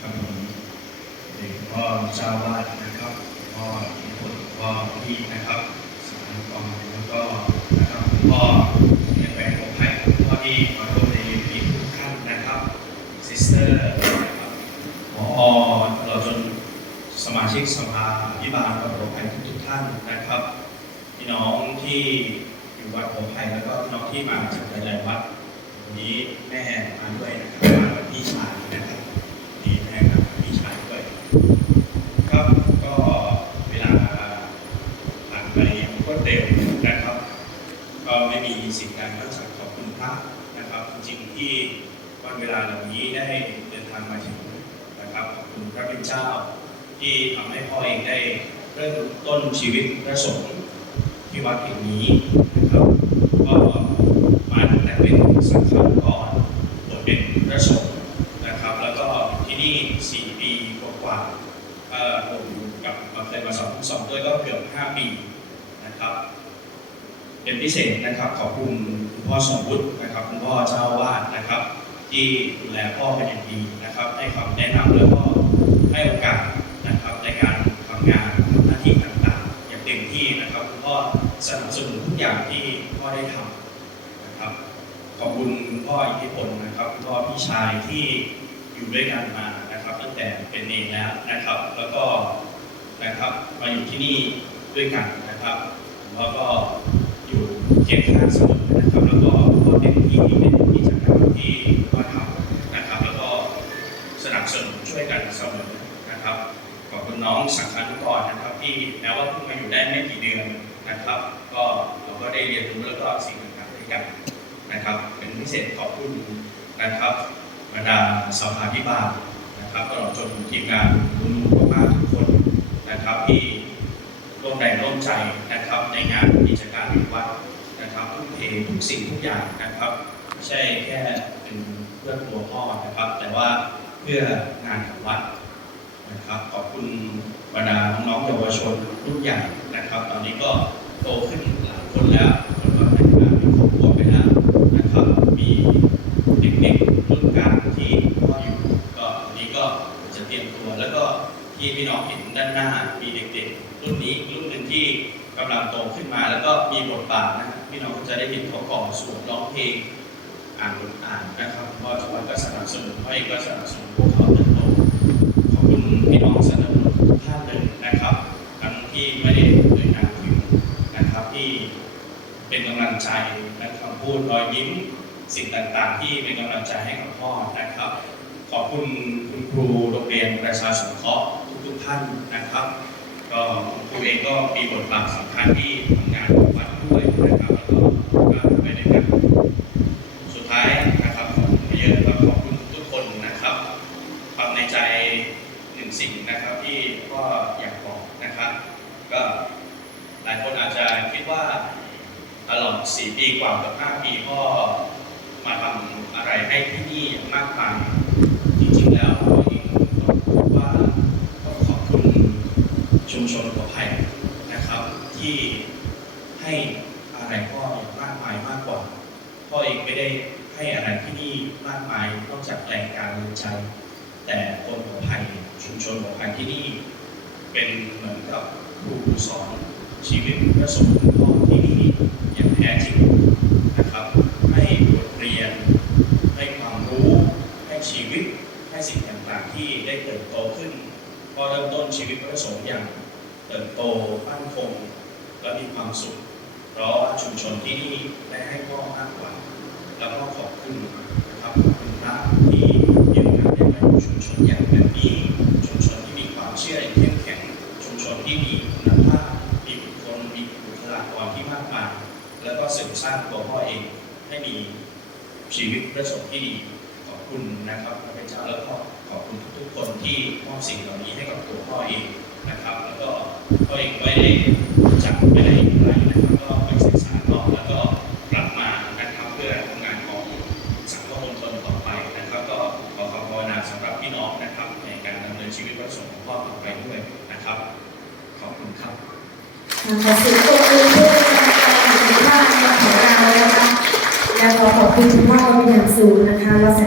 ครับผมเด็กพ่อเจ้าวาดนะครับพ่อทธิพลพ่อพี่นะครับสารกองแล้วก็นะครับพ่อเรียนแปลงของไทยพ่อที่มาร่วมในปีทุกท่านนะครับซิสเตอร์นะครับหมอตลอดจนสมาชิกสภาพิบาลกับโรงไทยทุกท่านนะครับพี่น้องที่อยู่วัดโรงไทยแล้วก็พี่น้องที่มาจากหลายๆวัดวันนี้แม่มาด้วยนะครับมากับพี่ชายนะครับ ดีแม่กับพี่ชายด้วยครับก็เวลาผ่านไป รวดเร็วนะครับ ก็ไม่มีสิ่งใดนอกจากขอบคุณพระนะครับ จริงๆที่วันเวลาเหล่านี้ได้เดินทางมาถึงนะครับขอบคุณพระเป็นเจ้า ที่ทำให้พ่อเองได้เริ่มต้นชีวิตพระสงฆ์ที่วัดแห่งนี้นะครับก็มาตั้งแต่เป็นสังฆกรบวชเป็นพระสงฆ์นะครับ แล้วก็ที่นี่4ปีกว่าๆเอ่อผมกับมาเคยมาสอนสอนด้วยก็เกือบ5ปี นะครับ เป็นพิเศษนะครับขอบคุณคุณพ่อสมบุตรนะครับคุณพ่อเจ้าวาดนะครับ ที่ดูแลพ่อเป็นอย่างดีนะครับให้คำแนะนำแล้วก็ให้โอกาสนะครับในการทำงานทำหน้าที่ต่างๆ อย่างเต็มที่นะครับคุณพ่อสนับสนุนทุกอย่างที่พ่อได้ทำนะครับ ขอบคุณคุณพ่ออิทธิพลนะครับคุณพ่อพี่ชายที่อยู่ด้วยกันมานะครับ ตั้งแต่เป็นเองแล้วนะครับ แล้วก็นะครับมาอยู่ที่นี่ด้วยกัน แล้วก็อยู่เคียงข้างเสมอนะครับ แล้วก็ก็เป็นที่เป็นกิจกรรมที่ว่าทำนะครับ แล้วก็สนับสนุนช่วยกันเสมอนะครับขอบคุณน้องสังฆานุกรนะครับ ที่แม้ว่าเพิ่งมาอยู่ได้ไม่กี่เดือนนะครับ ก็เราก็ได้เรียนรู้แล้วก็สิ่งต่างๆด้วยกันนะครับ เป็นพิเศษขอบคุณนะครับบรรดาสภาธิบาลนะครับตลอดจนทีมงานคุณลูกมากทุกคนนะครับที่ร่วมแรงร่วมใจ นะครับในงานกิจการวัดนะครับทุกเพทุกสิ่งทุกอย่างนะครับไม่ใช่แค่เป็นเพื่อตัวพ่อนะครับ แต่ว่าเพื่องานของวัดนะครับขอบคุณบรรดาน้องๆเยาวชนรุ่นใหญ่นะครับ ตอนนี้ก็โตขึ้นหลายคนแล้วแล้วก็แต่งงานมีครอบครัวไปแล้วนะครับมีเด็กๆรุ่นกลางที่พ่ออยู่ก็วันนี้ก็จะเตรียมตัวแล้วก็ที่พี่น้องเห็นด้านหน้ามีเด็กๆรุ่นนี้รุ่นหนึ่งที่ กำลังโตขึ้นมา แล้วก็มีบทบาทนะพี่น้องก็จะได้เห็นเขาก่อสวดร้องเพลงอ่านบทอ่านนะครับพ่อจังหวัดก็สนับสนุนพ่อเองก็สนับสนุนพวกเขาเติบโตขอบคุณพี่น้องสนับสนุนทุกท่านเลยนะครับทั้งที่ไม่ได้เอ่ยนามถึงนะครับที่เป็นกำลังใจและคำพูดรอยยิ้มสิ่งต่างๆ ที่เป็นกำลังใจให้กับพ่อนะครับ ขอบคุณคุณครูโรงเรียนประชาสงเคราะห์ทุกๆท่านนะครับ ก็คุณครูเองก็มีบทบาทสำคัญที่ทำงานวัดด้วยนะครับแล้วก็ก็ไปด้วยกันสุดท้ายนะครับขอบคุณเยอะแล้วขอบคุณทุกคนนะครับ ความในใจหนึ่งสิ่งนะครับที่ก็อยากบอกนะครับ ก็หลายคนอาจจะคิดว่าตลอด 4 ปีกว่ากับ 5 ปีก็มาทำอะไรให้ที่นี่มากมายจริงๆแล้วเราเองต้องพูดว่าต้องขอบคุณ ชุมชนหัวไผ่นะครับ ที่ให้อะไรพ่ออย่างมากมายมากกว่าพ่อเองไม่ได้ให้อะไรที่นี่มากมายนอกจากแรงการเรียนใจ แต่คนหัวไผ่ชุมชนหัวไผ่ที่นี่ เป็นเหมือนกับครูสอนชีวิตพระสงฆ์ของพ่อที่นี่อย่างแท้จริงนะครับ ให้บทเรียนให้ความรู้ให้ชีวิตให้สิ่งต่างๆที่ได้เติบโตขึ้นพอเริ่มต้นชีวิตพระสงฆ์อย่าง เติบโตมั่นคงและมีความสุข เพราะชุมชนที่นี่ได้ให้พ่อมากกว่า แล้วก็ขอบคุณนะครับขอบคุณพระที่ยืนงานในชุมชนอย่างแบบนี้ชุมชนที่มีความเชื่ออย่างเข้มแข็ง ชุมชนที่มีคุณภาพมีบุคคลมีบุคลากรที่มากมายแล้วก็เสริมสร้างตัวพ่อเองให้มีชีวิตประสบที่ดีขอบคุณนะครับพระเป็นเจ้าแล้วก็ขอบคุณทุกๆคนที่มอบสิ่งเหล่านี้ให้กับตัวพ่อเอง นะครับ แล้วก็พ่อเองไม่ได้จับไม่ได้อะไรนะครับก็ไปศึกษาต่อแล้วก็กลับมานะครับเพื่อทำงานของสังคมมณฑลต่อไปนะครับ ก็ขอขอภาวนาสำหรับพี่น้องนะครับ ในการดำเนินชีวิตพระสงฆ์ของพ่อต่อไปด้วยนะครับ ขอบคุณครับขอเสียงปรบมือเพื่อเป็นกำลังใจให้ทุกท่านของเรานะคะและขอขอบคุณคุณพ่อเป็นอย่างสูงนะคะ